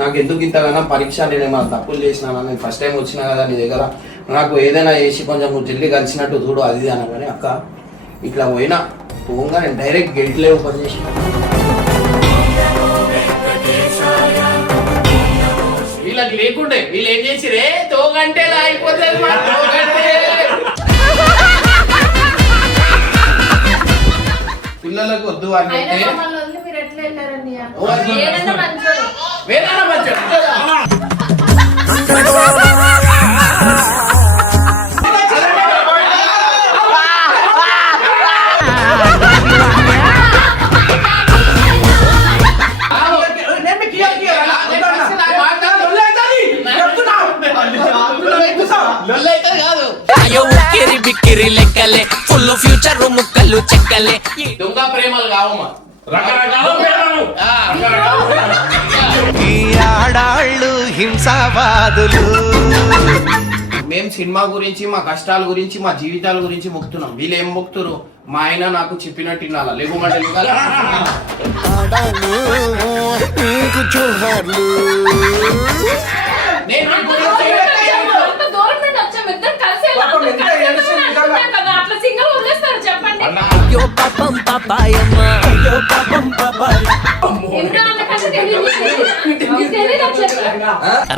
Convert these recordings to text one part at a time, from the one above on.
నాకు ఎందుకు ఇంతగానో పరీక్ష, నేను ఏమైనా తప్పులు చేసినా, నేను ఫస్ట్ టైం వచ్చినా కదా నీ దగ్గర, నాకు ఏదైనా వేసి కొంచెం నువ్వు జల్దీ కలిసినట్టు చూడు అది అనగానే అక్క ఇట్లా పోగా నేను డైరెక్ట్ గేట్లే ఓపెన్ చేసిన. వీళ్ళకి లేకుండే వీళ్ళు ఏం చేసిరే తోగంటే అయిపోతుంది పిల్లలకు వద్దు అని లెక్కలే ఫుల్ ఫ్యూచర్ ముక్కలు చెక్కలే దొంగ ప్రేమలు కావమ్మా, ఆడాళ్ళు హింసావాదులు. మేము సినిమా గురించి, మా కష్టాల గురించి, మా జీవితాల గురించి మొక్కుతున్నాం. వీళ్ళు ఏం మొక్కుతారు? మా ఆయన నాకు చెప్పినట్టు వినాలా, లేకుంటే అయ్యో పాపం పాపాయమ్మ, అయ్యో పాపం పాపాయ.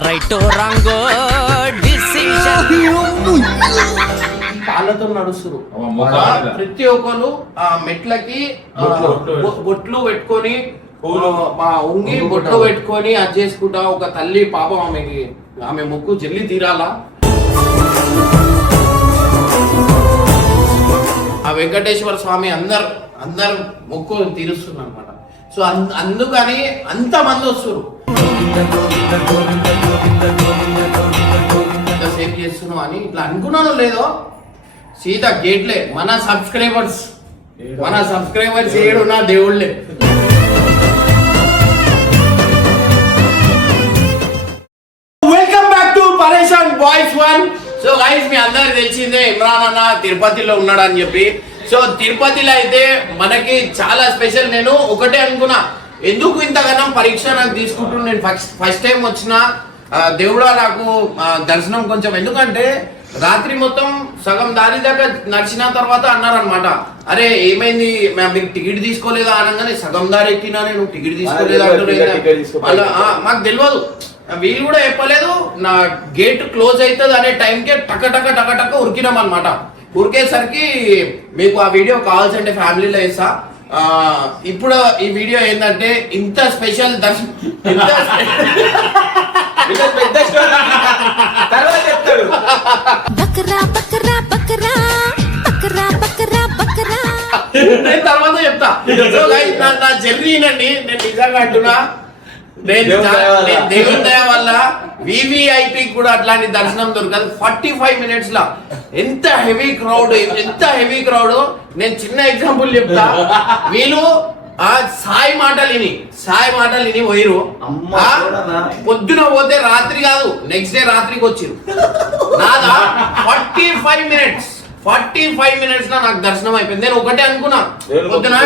రైట్ రాంగో డిసిషన్ కాళ్ళతో నడుస్తారు. ప్రతి ఒక్కరు ఆ మెట్లకి బొట్లు పెట్టుకొని ఉంగి బొట్లు పెట్టుకొని అది చేసుకుంటా. ఒక తల్లి పాపం ఆమె ముక్కు జల్లి తీరాలా. ఆ వెంకటేశ్వర స్వామి అందరు మొక్కు తీరుస్తున్నారు అనమాట. సో అందుకని అంత మంది వస్తారు. సేవ్ చేస్తున్నాం అని ఇట్లా అనుకున్నాను లేదో సీత గేట్లే మన సబ్స్క్రైబర్స్ ఏడు నా దేవుళ్ళే. వెల్కమ్ బ్యాక్ టు పరేషాన్ బాయ్స్ 1. సో గైస్ మీ అందరికి తెలిసిందే ఇమ్రాన్ అన్న తిరుపతిలో ఉన్నాడు అని చెప్పి. సో తిరుపతిలో అయితే మనకి చాలా స్పెషల్. నేను ఒకటే అనుకున్నా, ఎందుకు ఇంతగానో పరీక్ష నాకు తీసుకుంటున్నా. నేను ఫస్ట్ టైం వచ్చిన దేవుడా నాకు దర్శనం కొంచెం, ఎందుకంటే రాత్రి మొత్తం సగం దారి దాకా నడిచిన తర్వాత అన్నారనమాట, అరే ఏమైంది మీరు టికెట్ తీసుకోలేదా అనగానే సగం దారి ఎక్కినా నేను టికెట్ తీసుకోలేదా అంటున్నా. మాకు తెలియదు, వీళ్ళు కూడా చెప్పలేదు. నా గేట్ క్లోజ్ అవుతుంది అనే టైంకే టక ఉరికినాం అనమాట. ఉరికేసరికి మీకు ఆ వీడియో కావాల్సింటే ఫ్యామిలీలో వేస్తా. ఇప్పుడు ఈ వీడియో ఏంటంటే ఇంత స్పెషల్ నేను తర్వాత చెప్తా. నా జర్నీ నండి, నేను నిజంగా అంటున్నా, దేవుని దయ వల్ల వివిఐపి కూడా అట్లాంటి దర్శనం దొరకదు. 45 minutes లా ఎంత హెవీ క్రౌడ్. నేను చిన్న ఎగ్జాంపుల్ చెప్తా. వీళ్ళు ఆ సాయి మాటలు విని పోయిరు. పొద్దున పోతే రాత్రి కాదు, నెక్స్ట్ డే రాత్రికి వచ్చిరు. నాదా 45 minutes లో నాకు దర్శనం అయిపోయింది. నేను ఒకటే అనుకున్నా, పొద్దున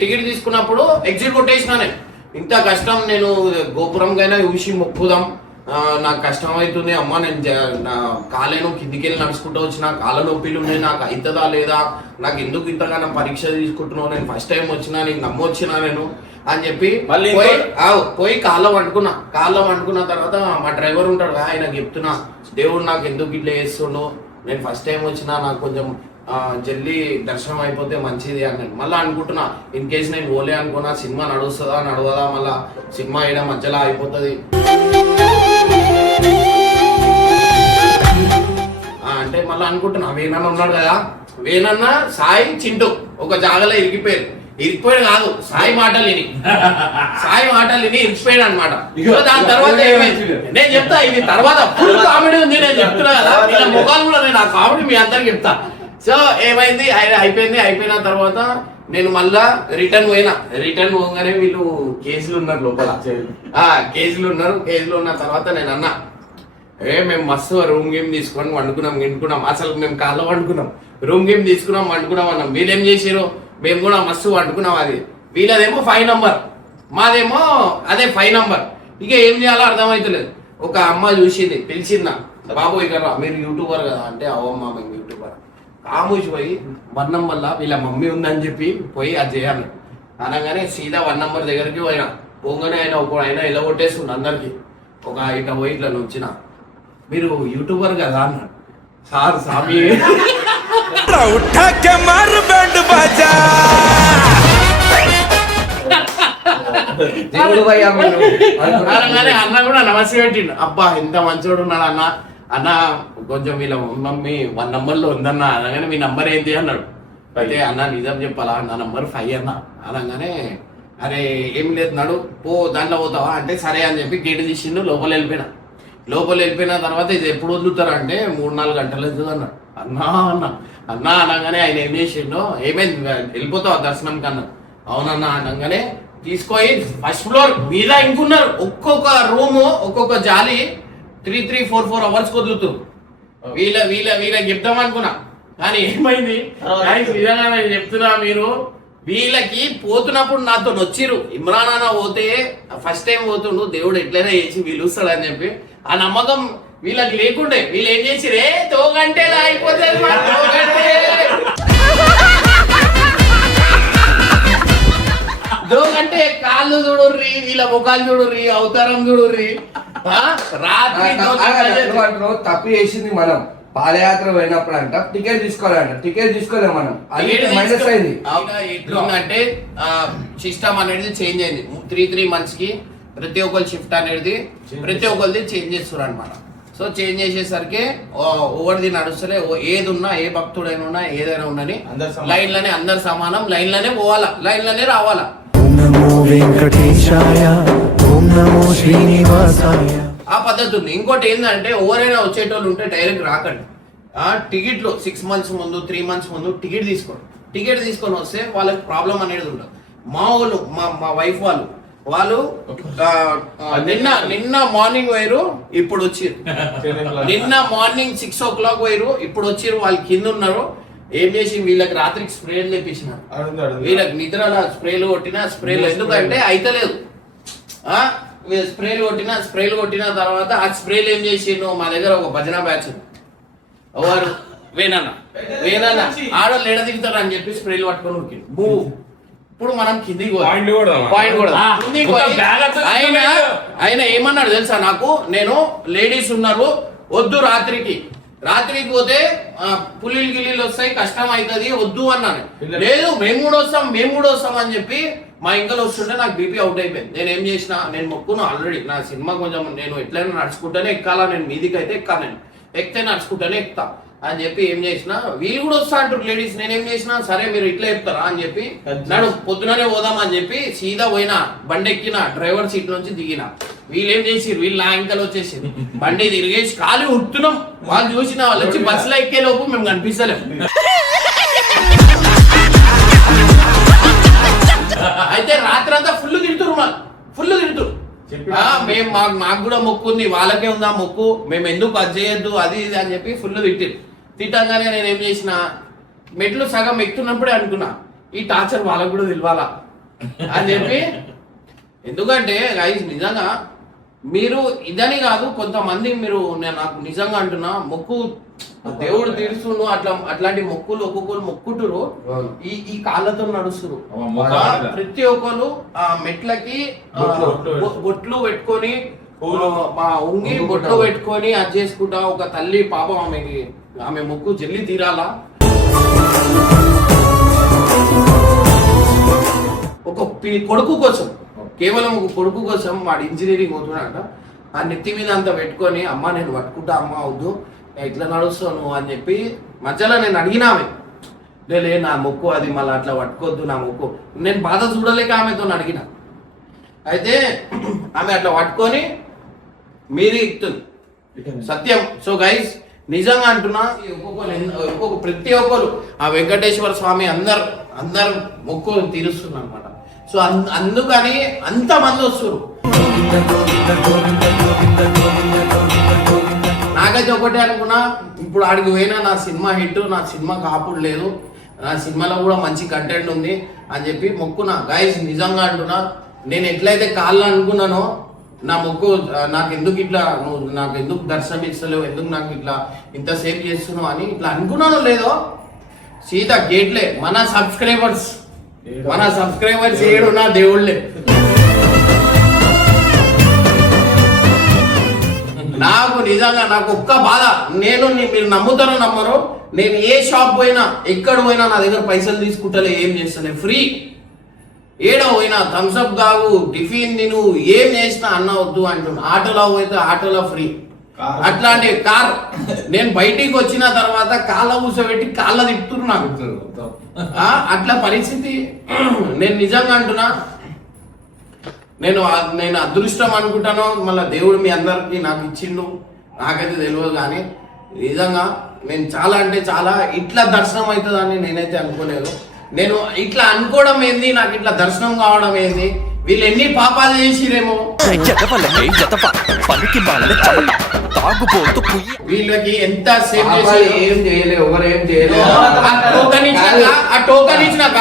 టికెట్ తీసుకున్నప్పుడు ఎగ్జిట్ కొట్టేసినా. ఇంత కష్టం, నేను గోపురంకైనా చూసి మొక్కుదాం, నాకు కష్టం అవుతుంది అమ్మ, నేను నా కాలేను కిందికి వెళ్ళి నడుచుకుంటూ వచ్చిన, కాళ్ళ నొప్పిలు ఉన్నాయి, నాకు అవుతుందా లేదా, నాకు ఎందుకు ఇంతగానో పరీక్ష తీసుకుంటున్నావు, నేను ఫస్ట్ టైం వచ్చినా, నీకు నమ్మొచ్చినా నేను అని చెప్పి పోయి కాళ్ళ వండుకున్న తర్వాత మా డ్రైవర్ ఉంటాడు, ఆయనకు చెప్తున్నా, దేవుడు నాకు ఎందుకు ఇట్లా చేస్తుండో, నేను ఫస్ట్ టైం వచ్చినా, నాకు కొంచెం జల్దీ దర్శనం అయిపోతే మంచిది అని నేను మళ్ళీ అనుకుంటున్నా. ఇన్ కేసు నేను పోలే అనుకున్నా, సినిమా నడుస్తుందా నడవదా, మళ్ళా సినిమా అయినా మధ్యలో అయిపోతుంది అంటే మళ్ళీ అనుకుంటున్నా. వేనన్న ఉన్నాడు కదా, వేనన్న సాయి చింటూ ఒక జాగలో ఇరికిపోయాడు కాదు, సాయి మాటలు విని ఇరికిపోయాడు అనమాట. దాని తర్వాత నేను చెప్తా, ఇది తర్వాత ఫుల్ కామెడీ ఉంది, నేను చెప్తున్నా కదా, ఇలా ముఖాలు కూడా నేను ఆ కామెడీ మీ అందరికి చెప్తా. సో ఏమైంది, అయిపోయిన తర్వాత నేను మళ్ళా రిటర్న్ పోగానే వీళ్ళు కేసులు ఉన్నారు లోపల. కేసులు ఉన్న తర్వాత నేను అన్నా, మేము మస్తు రూమ్ గేమ్ తీసుకొని వండుకున్నాం. అసలు మేము కాళ్ళ వండుకున్నాం, రూమ్ గేమ్ తీసుకున్నాం, వండుకున్నాం అన్నాం. వీళ్ళేం చేసారు, మేము కూడా మస్తు వండుకున్నాం. అది వీళ్ళదేమో 5 number, మాదేమో అదే 5 number. ఇక ఏం చేయాలో అర్థమైతలేదు. ఒక అమ్మ చూసింది, పిలిచిందా, బాబు ఇక్కడ రా, మీరు యూట్యూబర్ కదా అంటే, అవమ్మా మేము యూట్యూబర్. కామూసి పోయి 1 నంబర్ల వీళ్ళ మమ్మీ ఉందని చెప్పి పోయి అది చేయాలి అనగానే సీదా 1 నంబర్ దగ్గరికి పోయినా. పోగానే ఆయన ఇలా కొట్టేస్తుండ అందరికి. ఒక ఇట్లా పోయి ఇట్లా వచ్చిన, మీరు యూట్యూబర్ కదా అన్నాడు. సార్ సామి అనగానే అన్న కూడా నమస్తే పెట్టిండు. అబ్బా ఎంత మంచోడు ఉన్నాడు అన్న. అన్న కొంచెం వీళ్ళ మమ్మీ 1 నంబర్లో ఉందన్న అనగానే మీ నంబర్ ఏంటి అన్నాడు. అయితే అన్న నిజం చెప్పాలా, నా నంబర్ 5 అన్న అనగానే, అరే ఏం లేదు నడు పో దాంట్లో పోతావా అంటే సరే అని చెప్పి గేటు తీసిండు. లోపల వెళ్ళిపోయిన తర్వాత ఇది ఎప్పుడు వదులుతారా అంటే 3-4 గంటలు వద్దు అన్నాడు. అన్నా అనగానే ఆయన ఏం చేసిండు, ఏమైంది వెళ్ళిపోతావా దర్శనం కన్నా, అవునన్నా అనగానే తీసుకొని ఫస్ట్ ఫ్లోర్ మీద ఇంకున్నారు. ఒక్కొక్క రూము ఒక్కొక్క జాలి 3-4 అవర్స్ వదులుతారు. వీళ్ళకి చెప్తాం అనుకున్నా, కానీ ఏమైంది నిజంగా నేను చెప్తున్నా, మీరు వీళ్ళకి పోతున్నప్పుడు నాతో వచ్చిర్రు. ఇమ్రాన్ అన్న పోతే ఫస్ట్ టైం పోతుండు, దేవుడు ఎట్లయినా చేసి పిలుస్తాడు అని చెప్పి ఆ నమ్మకం వీళ్ళకి లేకుండే వీళ్ళు ఏం చేసిరే, తోగంటే అయిపోతుంది దోగంటే కాళ్ళు చూడుర్రి, వీళ్ళ ముఖాలు చూడుర్రి, అవతారం చూడుర్రి. రాత్రి తప్పు చేసింది మనం. పాదయాత్ర పోయినప్పుడు అంట టికెట్ తీసుకోవాలంట, టికెట్ తీసుకోలేము మనం. మైనస్ అయింది. అంటే సిస్టమ్ అనేది చేంజ్ అయింది. 3 months కి ప్రతి ఒక్కరి షిఫ్ట్ అనేది ప్రతి ఒక్కరిది చేంజ్ చేస్తారు అనమాట. సో చేంజ్ చేసేసరికి ఓవర్ది నడుస్తలే. ఏది ఉన్నా, ఏ భక్తుడైనా ఉన్నా, ఏదైనా ఉండని లైన్ లోనే అందరు సమానం, లైన్ లోనే పోవాలా, లైన్ లోనే రావాలా. ఆ పద్ధతి ఉంది. ఇంకోటి ఏంటంటే ఎవరైనా వచ్చేటోళ్ళు ఉంటే డైరెక్ట్ రాకండి. టికెట్లు 6 months ముందు 3 months ముందు టికెట్ తీసుకోండి. టికెట్ తీసుకొని వస్తే వాళ్ళకి ప్రాబ్లం అనేది ఉండదు. మా వాళ్ళు మా వైఫ్ వాళ్ళు నిన్న మార్నింగ్ పోయారు, ఇప్పుడు వచ్చిర్రు. నిన్న మార్నింగ్ 6 o'clock పోయారు, ఇప్పుడు వచ్చిర్రు. వాళ్ళు కింద ఉన్నారు. ఏం చేసి వీళ్ళకి రాత్రికి స్ప్రేలు తెప్పించినారు. వీళ్ళకి నిద్రల స్ప్రేలు స్ప్రేలు ఎందుకంటే అయితలేదు. స్ప్రేలు కొట్టిన తర్వాత ఆ స్ప్రేలు ఏం చేసిండు, మా దగ్గర ఒక భజన బ్యాచ్ వారు వేనన్న ఆడవాళ్ళు ఎడ దిగుతారు అని చెప్పి స్ప్రేలు పట్టుకొని ఉరికిండు. ఇప్పుడు మనం కిందికి పాయింట్ కూడా ఆయన ఏమన్నాడు తెలుసా నాకు, నేను లేడీస్ ఉన్నారు వద్దు, రాత్రికి పోతే పులిలు గిల్లీలు వస్తాయి, కష్టం అవుతుంది, వద్దు అన్నాను. లేదు మేము కూడా వస్తాం అని చెప్పి మా ఇంట్లో వస్తుంటే నాకు బీపీ అవుట్ అయిపోయింది. నేను ఏం చేసిన, నేను మొక్కును ఆల్రెడీ నా సినిమా కొంచెం నేను ఎట్లయినా నడుచుకుంటూనే ఎక్కాలా, నేను మీదికి అయితే ఎక్కాను, నేను ఎక్కితే నడుచుకుంటూనే ఎక్కుతా అని చెప్పి ఏం చేసిన, వీళ్ళు కూడా వస్తా అంటారు లేడీస్. నేనేం చేసిన, సరే మీరు ఇట్లా చెప్తారా అని చెప్పి నడు పొద్దుననే పోదాం అని చెప్పి సీదా పోయినా, బండి ఎక్కిన, డ్రైవర్ సీట్ నుంచి దిగిన. వీళ్ళు ఏం చేసిరు, వీళ్ళు నా ఇంకలు వచ్చేసి బండి తిరిగేసి ఖాళీ ఉడుతున్నాం. వాళ్ళు చూసిన వాళ్ళు వచ్చి బస్సులో ఎక్కే లోపు మేము కనిపిస్తలేము. అయితే రాత్రి అంతా ఫుల్ తిడుతురు. మేము మాకు కూడా మొక్కు ఉంది, వాళ్ళకే ఉందా మొక్కు, మేము ఎందుకు అది చేయొద్దు అది ఇది అని చెప్పి ఫుల్ తిట్టంగానే నేను ఏం చేసిన, మెట్లు సగం ఎక్కుతున్నప్పుడే అనుకున్నా ఈ టార్చర్ వాళ్ళకు కూడా తెలియాలా అని చెప్పి. ఎందుకంటే గైస్ నిజంగా మీరు ఇదని కాదు, కొంతమంది మీరు నేను నాకు నిజంగా అంటున్నా, మొక్కు దేవుడు తీరుస్తును అట్లాంటి మొక్కులు ఒక్కొక్కరు మొక్కుతురు, ఈ కాళ్ళతో నడుస్తురు. ప్రతి ఒక్కరు ఆ మెట్లకి బొట్లు పెట్టుకొని ఉంగి బొట్లు పెట్టుకొని అది చేసుకుంటా. ఒక తల్లి పాపం ఆమె మొక్కు జల్లి తీరాలా. ఒక కొడుకు కోసం, కేవలం ఒక కొడుకు కోసం వాడు ఇంజనీరింగ్ అవుతున్నాడట. ఆ నెత్తి మీద అంతా పెట్టుకొని, అమ్మ నేను పట్టుకుంటా, అమ్మ వద్దు ఇట్లా నడుస్తాను అని చెప్పి మధ్యలో నేను అడిగినామె, లే నా మొక్కు అది మళ్ళీ అట్లా పట్టుకోవద్దు నా మొక్కు. నేను బాధ చూడలేక ఆమెతో అడిగిన. అయితే ఆమె అట్లా పట్టుకొని మీరే ఎక్కుతుంది సత్యం. సో గైస్ నిజంగా అంటున్నా, ఒక్కొక్క ప్రతి ఒక్కరు ఆ వెంకటేశ్వర స్వామి అందరు మొక్కు తీరుస్తున్నారు అనమాట. సో అందుకని అంతమంది వస్తారు. నాకైతే ఒకటే అనుకున్నా, ఇప్పుడు ఆడికి పోయినా నా సినిమా హిట్, నా సినిమా కాపుడు లేదు, నా సినిమాలో కూడా మంచి కంటెంట్ ఉంది అని చెప్పి మొక్కున్నా. గైస్ నిజంగా అంటున్నా, నేను ఎట్లయితే కాళ్ళు అనుకున్నానో నా మొక్కు నాకు ఎందుకు ఇట్లా నువ్వు నాకు ఎందుకు దర్శనం ఇస్తలేవు, ఎందుకు నాకు ఇట్లా ఇంతసేపు చేస్తున్నావు అని ఇట్లా అనుకున్నానో లేదో సీదా గేట్లే మన సబ్స్క్రైబర్స్ ఏడు నా దేవుళ్ళే. నాకు నిజంగా నాకు ఒక్క బాధ, మీరు నమ్ముతారో నమ్మరో, నేను ఏ షాప్ పోయినా ఎక్కడ పోయినా నా దగ్గర పైసలు తీసుకుంటలే, ఏం చేస్తానే ఫ్రీ. ఏడో పోయినా థమ్స్అప్ కావు, టిఫిన్ తిను, ఏం చేసినా అన్న వద్దు అంటున్నా. ఆటోలో పోతే ఆటోలో ఫ్రీ. అట్లాంటి కార్ నేను బయటికి వచ్చిన తర్వాత కాళ్ళ కూసబెట్టి కాళ్ళ తిప్పుతురు నాకు. అట్లా పరిస్థితి. నేను నిజంగా అంటున్నా, నేను అదృష్టం అనుకుంటాను, మళ్ళీ దేవుడు మీ అందరికి నాకు ఇచ్చిండు, నాకైతే తెలియదు. కానీ నిజంగా నేను చాలా అంటే చాలా ఇట్లా దర్శనం అవుతుందని నేనైతే అనుకోలేదు. నేను ఇట్లా అనుకోవడం ఏంది, నాకు ఇట్లా దర్శనం కావడం ఏంది, వీళ్ళు ఎన్ని పాపాలు చేసిరేమో, వీళ్ళకి ఎంత సేవ్ చేసి ఏం చేయలేదు, ఎవరేం చేయలేదు. ఆ టోకన్ ఇచ్చినాక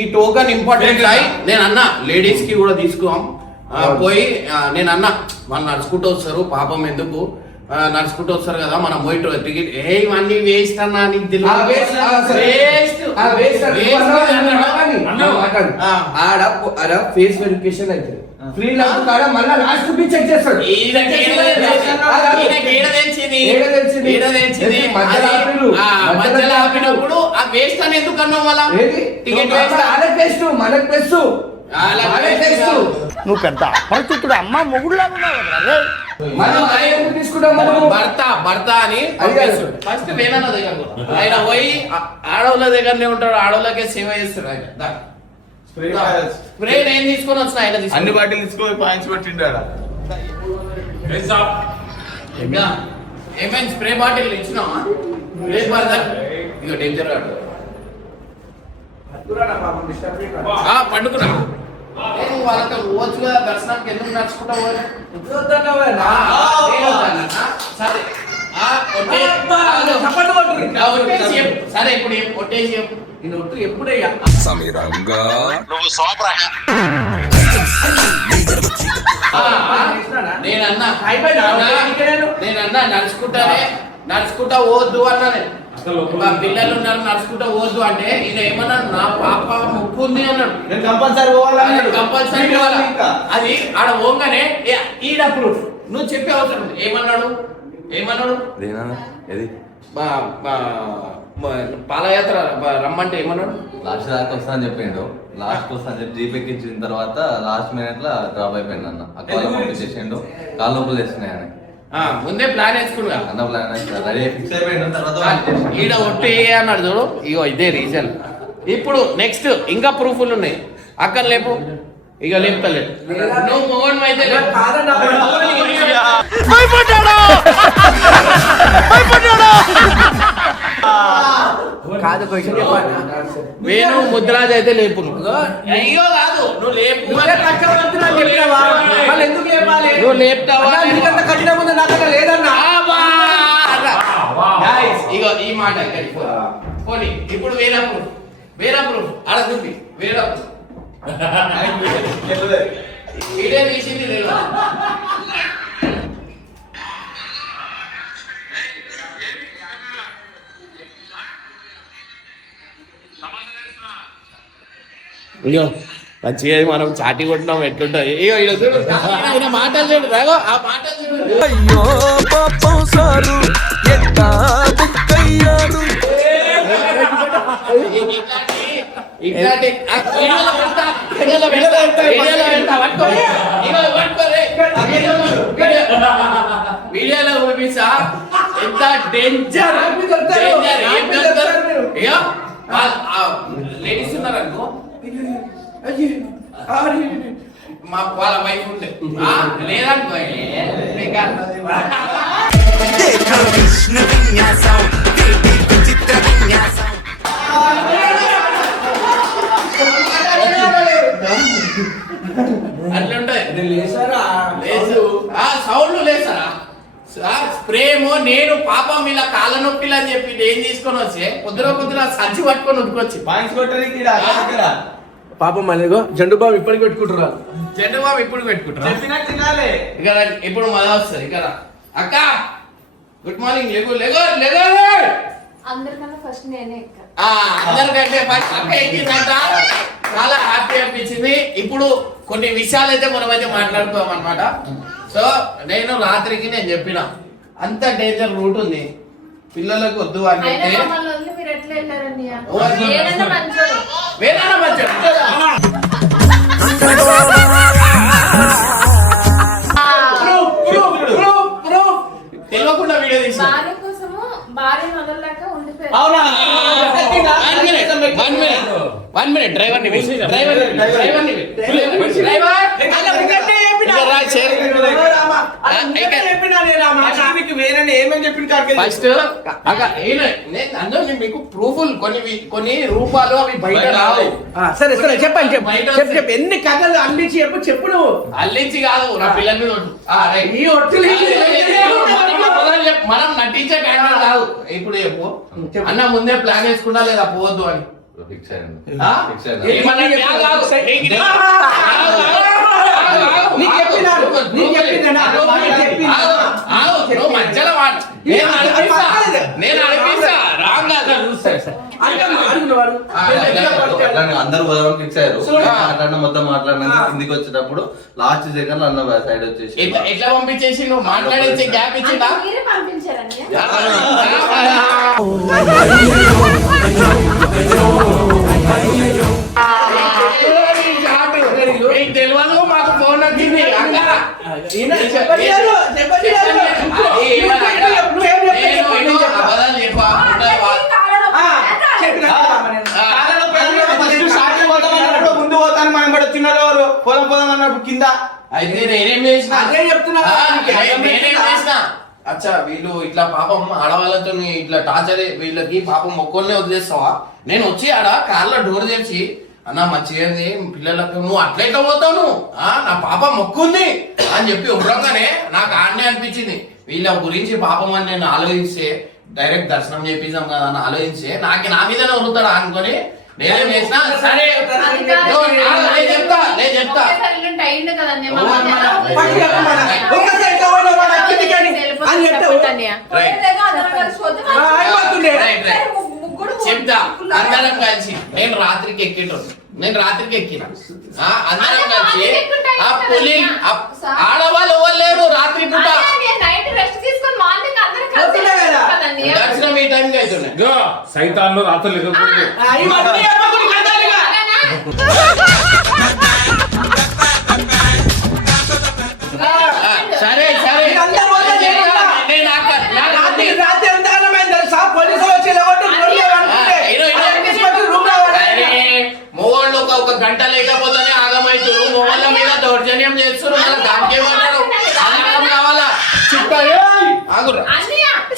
ఈ టోకన్ ఇంపార్టెంట్ అయి నేను అన్నా లేడీస్ కి కూడా తీసుకోం పోయి, నేను అన్నా వాళ్ళు నడుచుకుంటూ వస్తారు పాపం ఎందుకు నడుచుకుంటూ వస్తారు కదా మనం పోయి టికెట్ ఇవన్నీ వేస్ట్ అన్నా నీకు ఆడ ఫేస్ వెరిఫికేషన్ అయితే ఫ్రీ కాడ మళ్ళీ లాస్ట్ చెక్ చేస్తాడు. ఆపినప్పుడు ఆ వేస్ట్ అని ఎందుకు అన్నావు మళ్ళా టికెట్ వేస్ట్ మనకు ప్లస్ నువ్వు పెద్ద అపరిచితుడు అమ్మ మొగుడులా భర్త అని ఫస్ట్ వేనన్న దగ్గర ఆయన పోయి ఆడవాళ్ళ దగ్గరనే ఉంటాడు, ఆడవాళ్ళకే సేవ చేస్తాడు ఆయన. స్ప్రే నేను తీసుకొని వచ్చిన ఆయన అన్ని బాటిల్ తీసుకొని పాయింట్స్ పెట్టిండు. ఏమైనా స్ప్రే బాటిల్ ఇచ్చినావా? ఇక డేంజర్ పండుకున్నా వాళ్ళకి పోవచ్చుగా దర్శనానికి ఎందుకు నడుచుకుంటా సరే ఇప్పుడు కొట్టేసి ఎప్పుడయ్యా నేనన్నా నడుచుకుంటా పోవద్దు అన్నా. పిల్లలు ఉన్నారు నడుచుకుంటా పోవద్దు అంటే ఈయన ఏమన్నా నా పాప ముక్కు ఉంది అన్నాడు, కంపల్సరీ అది ఆడ పోగానే ఈడ ప్రూఫ్ నువ్వు చెప్పే అవసరం. ఏమన్నాడు పాదయాత్ర రమ్మంటే ఏమన్నాడు? లాస్ట్ దాకా వస్తా అని చెప్పిండు. లాస్ట్ వస్తా అని చెప్పి జీపేకి ఇచ్చిన తర్వాత లాస్ట్ మినిట్ లో డ్రాప్ అయిపోయింది అన్న. అక్కడ పంపించేసిండు, కాళ్ళు నొప్పులు వేస్తున్నాయి అని ముందే ప్లాన్ వేసుకున్నా అన్న. ప్లాన్ రెడీ ఫిక్స్ అయిపోయిండు. తర్వాత ఈడ ఒట్టే అన్నాడు చూడు, ఇగో ఇదే రీజన్. ఇప్పుడు నెక్స్ట్ ఇంకా ప్రూఫ్లు ఉన్నాయి. అక్కడ లేపు, ఇక లేపుతలేదు. నువ్వు మొగన్ అయితే కాదు క్వశ్చన్ చెప్పండి. వేణు ముద్రాజ్ అయితే లేపు. అయ్యో కాదు నువ్వు లేపు, ఎందుకు లేపాలి? నువ్వు లేపుతావా? కట్టిన ముందు నాకన్నా లేదన్నా. ఇగో ఈ మాట పోనీ. ఇప్పుడు వేరే ప్రూఫ్ అలా చూపి. వేరే ప్రూఫ్ వీడియో తీసింది లేదు. అయ్యో మంచిగా మనం చాటి కొట్టినాం ఎట్లుంటుంది. ఇగో ఆయన మాటలు చూడు రాగో, ఆ మాటలు చూడు. అయ్యో పాపం సారు ఎట్టా బుక్కయ్యారు. ఇట్లాంటి వీడియోలో చూపిస్తా ఎంత డేంజర్. లేడీస్ ఉన్నారు అనుకో, మా వాళ్ళ వైఫ్ ఉంటే లేదనుకో అట్లుంటది. సౌండ్ లేసారా స్ప్రేమో నేను పాపం ఇలా కాళ్ళ నొప్పిలు అని చెప్పి ఏం తీసుకొని వచ్చే పొద్దున సంచి పట్టుకొని ఉట్టుకొచ్చి పాయింట్స్ కొట్టడానికి పాపం మనగో జండు బాబు ఇప్పటికి పెట్టుకుంటున్నారు. జెండు బాబు ఇప్పుడు పెట్టుకుంటారా చెప్పినట్టు తినాలి. ఇక రండి, ఇప్పుడు మళ్ళా వస్తుంది ఇక రా. అక్క గుడ్ మార్నింగ్ లేగు లేగో లేగో అందరికన్నా ఫస్ట్ నేనే ఎక్కా. అందరికంటే ఫస్ట్ అక్క ఎక్కిందంట. చాలా హ్యాపీ అనిపించింది. ఇప్పుడు కొన్ని విషయాలు అయితే మనమైతే మాట్లాడుకోం అనమాట. సో నేను రాత్రికి నేను చెప్పిన అంత డేంజర్ రూట్ ఉంది పిల్లలకు వద్దు అని అయినా చెప్తే మమ్మల్ని వదిలి మీరు ఎట్లా వెళ్ళారండి? ఓ, ఏదైనా మంచోడు. వేరే మంచి తెలియకుండా వీడియో తీసిన భార్య కోసము భార్యను వదలలేక ఉండిపోయారు. అవునా? వన్ మినిట్ డ్రైవర్ ఫస్ట్ మీకు ప్రూఫ్లు కొన్ని రూపాలు అవి బయట రావు. సరే సరే చెప్పండి చెప్పు ఎన్ని కథలు అందించి చెప్పు నువ్వు. అల్లించి కాదు నా పిల్లల మీద ఒట్టు. ఈ ఒట్టులు మనం నటించే క్యారెక్టర్ కాదు. ఇప్పుడు చెప్పు అన్న ముందే ప్లాన్ వేసుకుంటా లేదా పోవద్దు అని. ఫిక్స్ అయ్యింది. ఆ? ఫిక్స్ అయ్యింది. ఏమన్నా ప్లాన్ కాదు. నీకు చెప్పినాను. నీకు చెప్పినా నువ్వు మధ్యలో వాడు. నేను అనిపిస్తా రాంగ్ కాదు. అట్లానే అందరూ పోదామని ఫిక్స్ అయ్యారు. మాట్లాడిన మొత్తం మాట్లాడినా కిందికి వచ్చేటప్పుడు లాస్ట్ సెకండ్ అన్న సైడ్ వచ్చేసి ఎట్లా పంపించేసి నువ్వు మాట్లాడేసి గ్యాప్ ఇచ్చిందా? మీరే పంపించారండి. తెలియదు మాకు ఫోన్ వచ్చింది. ముందు పోతాను మనం కూడా చిన్నవారు పొలం పొలం అన్నప్పుడు కింద అయితే నేనేం చేసిన అదే చెప్తున్నా. నేనేం చేసిన అచ్చా వీళ్ళు ఇట్లా పాపం ఆడవాళ్ళతో ఇట్లా టార్చర్ వీళ్ళకి పాపం ఒక్కరినే వదిలేస్తావా? నేను వచ్చి ఆడ కార్లో డోర్ తెరిచి అన్న మంచిది పిల్లలకు నువ్వు అట్లెట్లా పోతావు నువ్వు నా పాప మొక్కుంది అని చెప్పి ఉగ్రంగానే నాకు ఆడనే అనిపించింది. వీళ్ళ గురించి పాపం అని నేను ఆలోచిస్తే డైరెక్ట్ దర్శనం చేపిస్తాం కదా అని ఆలోచిస్తే నా మీదనే వదులుతాడా అనుకొని నేనేం చేసిన సరే నేను చెప్తా అయింది కదండి. చెప్తా అందరం కలిసి నేను రాత్రికి ఎక్కిన అందరం కలిసి ఆ పులి ఆడవాళ్ళు ఎవరు లేరు రాత్రి పూట దర్శనం ఈ టైంకి అవుతున్నాయి. సైతాన్లో రాత్రులు ఎదుర్కొంటే సరే సరే మొగోళ్ళు ఒక గంట లేకపోతేనే ఆగమవుతారు. మొగోళ్ళ మీద దౌర్జన్యం చేస్తారు. మళ్ళీ దానికి ఏమన్నారు అన్నం కావాలా చుక్కలు ఆగురా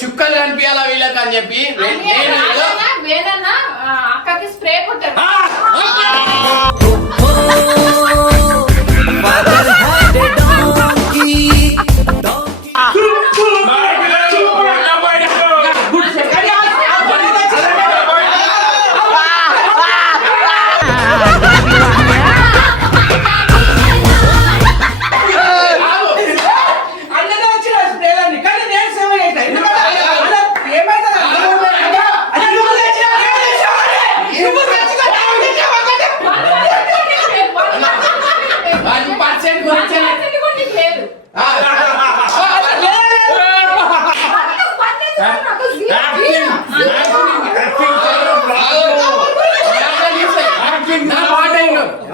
చుక్కలు కనిపించాలా వీళ్ళకి అని చెప్పి అక్కకి స్ప్రే కొట్టారు.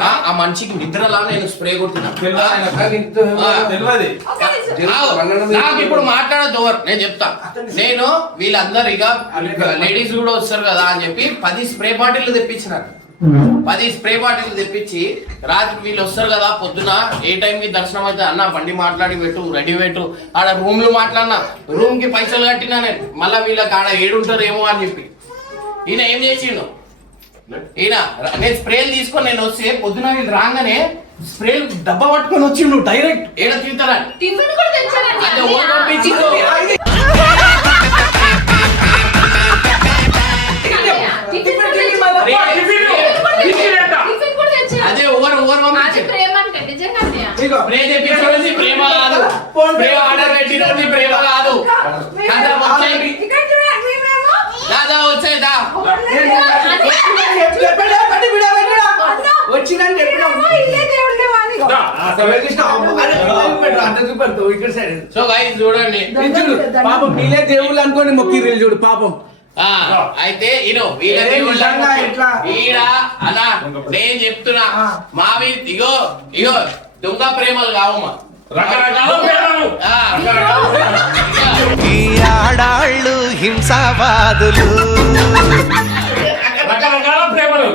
ఆ మనిషికి నిద్రలా నేను స్ప్రే కొడుతున్నా. నాకు ఇప్పుడు మాట్లాడదు నేను చెప్తా. నేను వీళ్ళందరూ ఇక లేడీస్ కూడా వస్తారు కదా అని చెప్పి 10 స్ప్రే బాటిల్ తెప్పించినారు. 10 స్ప్రే బాటిల్ తెప్పించి రాత్రి వీళ్ళు వస్తారు కదా పొద్దున ఏ టైంకి దర్శనం అయితే అన్న బండి మాట్లాడి పెట్టు రెడీ పెట్టు ఆడ రూమ్ లో మాట్లాడినా రూమ్ కి పైసలు కట్టినా నేను మళ్ళీ వీళ్ళకి ఆడ ఏడుంటారు ఏమో అని చెప్పి ఈయన ఏం చేసిండు ఈయన నేను స్ప్రేలు తీసుకొని నేను వస్తే పొద్దున వీళ్ళు రాగానే స్ప్రేలు డబ్బా పట్టుకొని వచ్చిండు డైరెక్ట్ ఏడ తింటారా టిఫిన్ కూడా తెచ్చారండి. అది ఓ పంపించిండు. అదే ఓవర్ ప్రేమ అంటే నిజంగానే స్ప్రే తెప్పించడం ప్రేమ కాదు, స్ప్రే ఆర్డర్ పెట్టినది ప్రేమ కాదు. కదా వచ్చేయండి, దాదా వచ్చేదా వచ్చిందని చెప్పినాం. సో గైస్ చూడండి, పాపం వీళ్ళే దేవుళ్ళు అనుకోని మొక్కిర్రు చూడు పాపం. అయితే ఇనో వీళ్ళ వీడ అలా నేను చెప్తున్నా మావి ఇగో ఇగో దొంగ ప్రేమలు కావమ్మా, రకరకాల ప్రేమలు. ఈ ఆడాళ్ళు హింసావాదులు రకరకాల ప్రేమలు.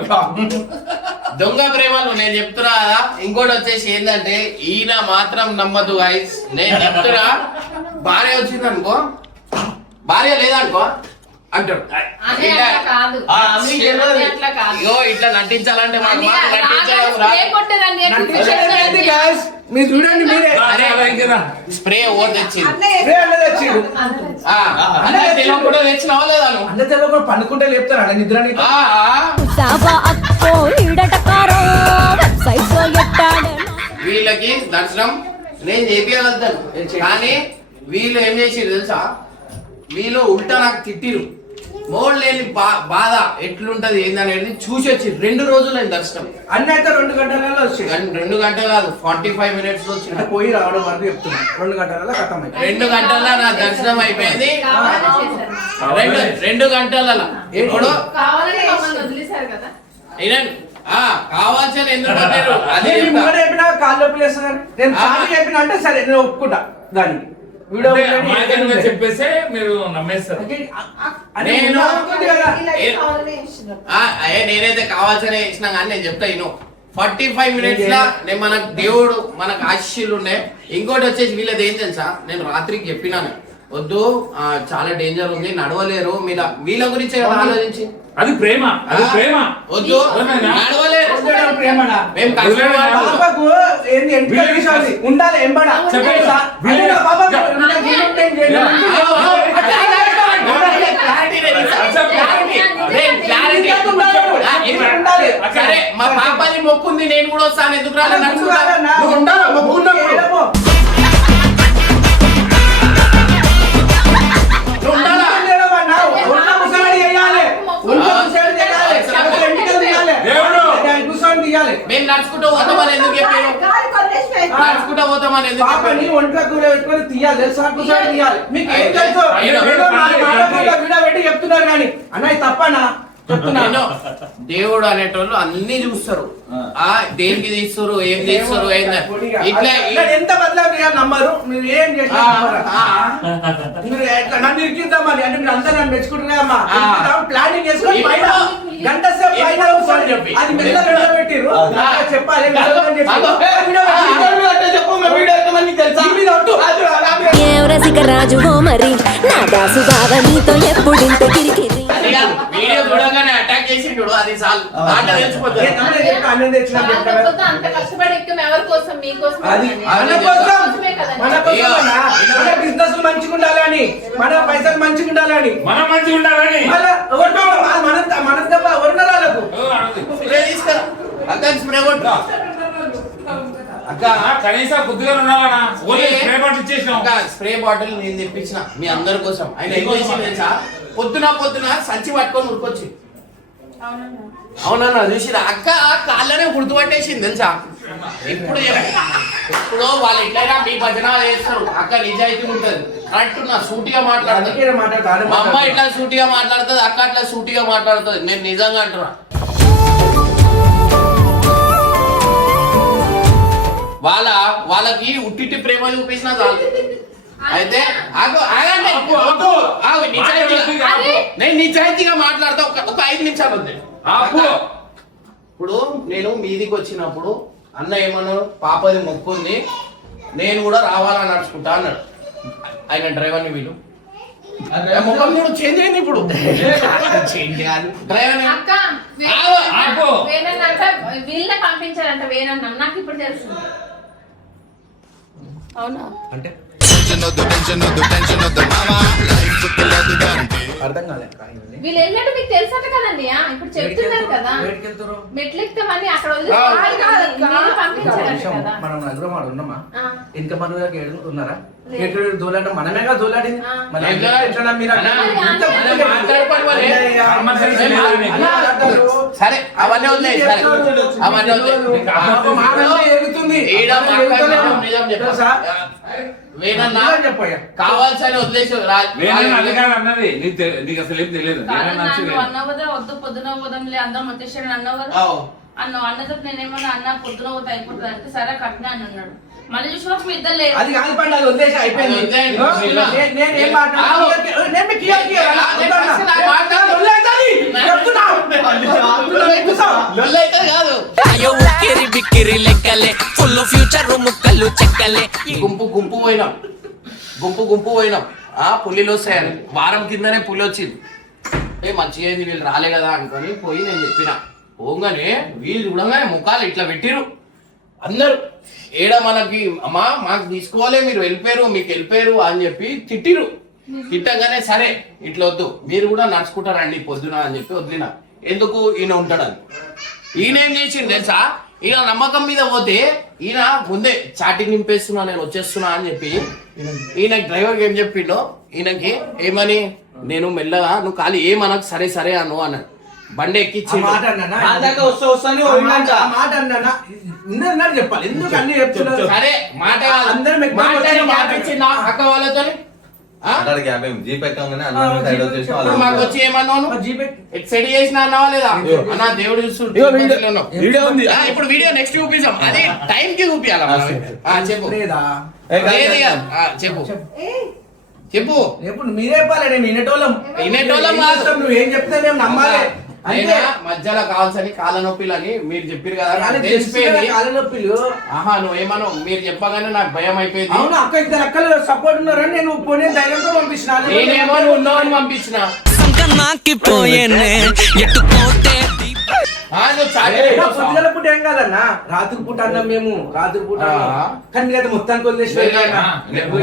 దొంగ ప్రేమలు నేను చెప్తున్నా కదా. ఇంకోటి వచ్చేసి ఏంటంటే ఈయన మాత్రం నమ్మదు గైస్, నేను చెప్తున్నా. భార్య వచ్చింది అనుకో, భార్య లేదనుకో అంటాడు. ఇగో ఇట్లా నటించాలంటే మన మాట నటించడం రాదు. మీరు చూడండి మీరే. స్ప్రే ఓ తెచ్చింది, అన్న తెలియకుండా తెచ్చినావా లేదా నువ్వు? అన్న తెలియకుండా పనుకుంటే లేపుతారా నిద్ర నీకు? వీళ్ళకి దర్శనం నేను చేపియగలుగుతాను, కానీ వీళ్ళు ఏం చేసిరు తెలుసా? వీళ్ళు ఉల్టా నాకు తిట్టిరు. మోడ్ లేని బాధ ఎట్లుంటది ఏందనేది చూసి వచ్చి 2 రోజులు అయింది దర్శనం. అన్న అయితే 2 గంటలలో వచ్చి 2 గంటలు కాదు, 45 minutes లో వచ్చిన. పోయి రావడం వరకు చెప్తున్నా 2 గంటలలో ఖతం అయింది. 2 గంటల్లో నా దర్శనం అయిపోయింది. 2 గంటలలో ఇప్పుడు కావాల్సిన ఎందుకు పట్టారు? అది నేను ముంగట చెప్పినా కాళ్ళు నొప్పులు వేస్తున్నారు. నేను సారి చెప్పిన అంటే సరే నేను ఒప్పుకుంటా దానికి. వీడియో అమాయకంగా చెప్పేస్తే మీరు నమ్మేస్తారు. నేను నేనైతే కావాల్సిన ఇచ్చినా కానీ నేను చెప్తా ఇను 45 minutes లా నేను మనకు దేవుడు మనకు ఆశీస్సులు ఉన్నాయి. ఇంకోటి వచ్చేసి వీళ్ళది ఏం తెలుసా? నేను రాత్రికి చెప్పినాను వద్దు, చాలా డేంజర్ ఉంది, నడవలేరు. మీద వీళ్ళ గురించి ఆలోచించి అది ప్రేమ, అది ప్రేమ. వద్దు, నడవలేరు. మేము పాపకు ఏంది ఎంపిక విషయాలు ఉండాలి ఎంబడ చెప్పండి. సరే మా పాపని మొక్కుంది, నేను కూడా వస్తాను. ఎందుకు రాలేదు? మేము నడుచుకుంటూ పోతామని ఎందుకు చెప్పాను? నడుచుకుంటూ పోతామని ఎందుకు పాపని ఒంట్లో కూడా పెట్టుకొని తీయాలి, సాకు సాగు తీయాలి. మీకు ఏం తెలుసు? వీడియో పెట్టి చెప్తున్నారు కానీ అన్న ఇది తప్పనా చెప్తున్నాను. దేవుడు అనేటోళ్ళు అన్ని చూస్తారు. దేనికి తీస్తారు, ఏం తీస్తారు, ఇట్లా ఎంత బదిలీ నమ్మరు. మీరు ఏం చేస్తారు? నన్ను ఇరికిద్దామని అంటే మీరు అంతా నన్ను మెచ్చుకుంటున్నారమ్మా. ప్లానింగ్ చేసుకొని గంట సేపు అది మెల్ల పెట్టిర్రు. చెప్పాలి రాజు మరి నా దాసు బావ నీతో ఎప్పుడింత కిరికిరి. వీడియో చూడగానే అటాక్ చేసిండు, అది చాలు. బిజినెస్ మంచిగా ఉండాలని, మన పైసలు మంచిగా ఉండాలని, మనం మంచిగా ఉండాలని మన తప్ప వర్ణాలకు అక్క కనీసం బుద్ధిగా ఉండాలన్నా. స్ప్రే బాటిల్ ఇచ్చేసినాం. స్ప్రే బాటిల్ నేను తెప్పించిన మీ అందరి కోసం. ఆయన ఏం చేసి తెలుసా? పొద్దున సంచి పట్టుకొని ఉరికొచ్చి అవునన్నా చూసిరా అక్క కాళ్ళనే గుర్తుపట్టేసింది తెలుసా? ఇప్పుడు వాళ్ళు ఎట్లయినా మీ భజన చేస్తారు. అక్క నిజాయితీ ఉంటది, కరెక్ట్. నా సూటిగా మాట్లాడుతుంది. మా అమ్మ ఇట్లా సూటిగా మాట్లాడుతుంది, అక్క అట్లా సూటిగా మాట్లాడుతుంది. నేను నిజంగా అంటున్నా. వాళ్ళకి ఉట్టిట్టి ప్రేమ చూపించిన చాలు. అయితే నేను నిజాయితీగా మాట్లాడతా. ఒక 5 నిమిషాలు ఉంది. ఇప్పుడు నేను మీదికి వచ్చినప్పుడు అన్న ఏమన్నా పాపది మొక్కుంది, నేను కూడా రావాలని నడుచుకుంటా అన్నాడు. ఆయన డ్రైవర్ని వీళ్ళు ముఖం కూడా చేంజ్ అయింది. ఇప్పుడు వీళ్ళని పంపించారంట వేనన్నా. నాకు ఇప్పుడు తెలుసు. అవునా? అంటే టెన్షన్ వద్దు, టెన్షన్ వద్దు, టెన్షన్ వద్దు మావా, లైఫ్ లేదు. అర్థం కాలే వీళ్ళు వెళ్ళినట్టు మీకు తెలుసట కదండి ఇప్పుడు చెప్తున్నారు కదా మెట్లెక్తామని అక్కడ వదిలేసి పంపించారట కదా. మనం నలుగురం వాడు ఉన్నామా ఆ. ఇంకా మన ఉన్నారా ఎక్కడ దోలాట మనమేగా దోలాడింది మన ఎట్లా? ఎట్లా మీరు అన్నా, ఇంత అన్నా, ముందుగా మాట్లాడుకోండి మరి. కామన్ సెన్స్ లేదు నీకు. అన్నా అంటారు. సరే అవన్నీ వదిలేయ్, సరే అవన్నీ వదిలేయ్. పాపం ఆనందం ఎగుతుంది. ఈడ మాట్లాడడం నిజం చెప్పు. తెలుసా? వేణన్నా నిజం చెప్పయ్యా. కావాల్సని వదిలేసి వేరే అడగాలి అన్నది నీకు అసలు ఏం తెలియదు అన్నావు కదా వద్దు పొద్దున పోదాంలే అందరం వచ్చేసాడు అన్నావు కదా అన్నావు అన్నతో నేనేమన్నా అన్న పొద్దున పోతే అయిపోతుంది అంటే సరే కట్టినా అని అన్నాడు. మళ్ళీ చూసినప్పుడు మీ ఇద్దరు లేదు. అది కాదు పండు, అది వదిలేసి అయిపోయింది. అది వదిలేయండి. ఇగో, నేను ఏం మాట్లాడాను? నేను మీకు క్లియర్ క్లియర్ అన్నా. వద్దన్నా. వదిలేయ్ చెప్తున్నా. కూర్చో. లొల్లైతే కాదు. అయ్యో ఉక్కిరి బిక్కిరి లెక్కలే ఫుల్ ఫ్యూచర్ ముక్కలు చెక్కలే గుంపు గుంపు పోయినాం, గుంపు పోయినాం. పులిలు వస్తాయని వారం కిందనే పులి వచ్చింది. మంచిగా అయింది వీళ్ళు రాలే కదా అనుకొని పోయి నేను చెప్పిన పోగానే వీళ్ళు చూడగానే ముఖాలు ఇట్లా పెట్టిరు అందరు. ఏడ మనకి అమ్మా మాకు తీసుకోవాలి మీరు వెళ్ళిపోయారు మీకు వెళ్ళిపోయారు అని చెప్పి తిట్టిరు. తిట్టగానే సరే ఇట్లా వద్దు మీరు కూడా నడుచుకుంటారండి పొద్దున అని చెప్పి వదిలిన. ఎందుకు ఈయన ఉంటాడని. ఈయన ఏం చేసిండు తెలుసా, ఈయన నమ్మకం మీద పోతే ఈయన ముందే చాటింగ్ నింపేస్తున్నా నేను వచ్చేస్తున్నా అని చెప్పి ఈయన డ్రైవర్కి ఏం చెప్పిండో ఈయనకి ఏమని నేను మెల్లగా నువ్వు ఖాళీ ఏమనకు సరే సరే అను అన్నాడు. బండి ఎక్కించి ఆ మాట అన్నానా? నా దాకా వస్తాను ఆ మాట అన్నానా? ఉన్నది చెప్పాలి. ఎందుకు అన్ని చెప్తున్నారు? సరే మాట కాదు. అందరం ఎక్కువ మాట్లాడి వచ్చి మాట్లాడించిందా అక్క వాళ్ళతో అందరికి యాభై జీప్ ఎక్కగానే అందరం సైడ్ వచ్చేసి ఇప్పుడు మాకు వచ్చి ఏమన్నావు ఆ జీపే సెట్ చేసిన అన్నావా లేదా అన్న దేవుడు చూస్తుంటే వీడియో ఉంది. ఇప్పుడు వీడియో నెక్స్ట్ చూపిస్తాం అది టైం కి చూపించాలా మనం? చెప్పు లేదా? లేదు ఇక. చెప్పు చెప్పు ఎప్పుడు మీరే చెప్పాలి. నేను వినేటోళ్ళం. వినేటోళ్ళం కాదు. నువ్వేం చెప్తే మేము నమ్మాలి. అంతే. అయినా మధ్యలో కావాల్సని కాళ్ళ నొప్పిలు అని మీరు చెప్పారు కదా నాకు కానీ తెలిసిపోయింది. కాళ్ళ నొప్పులు. ఆహా నువ్వేమను మీరు చెప్పగానే నాకు భయం అయిపోయింది. అవును అక్క ఇద్దరు అక్కలు సపోర్ట్ ఉన్నారని నేను పోనీ ధైర్యంతో పంపించిన. నేనేమో నువ్వు ఉన్నావని పంపించిన. నాకిపోయేనే ఎట్టుపోతే నువ్వు చాటింగ్ చేస్తావా? పొద్దుగల పూట ఏం కాదన్నా, రాత్రి పూట అన్నాం మేము. రాత్రి పూట అన్నాం. ఆ. కానీ మీరైతే మొత్తానికి వదిలేసి వెళ్ళారు.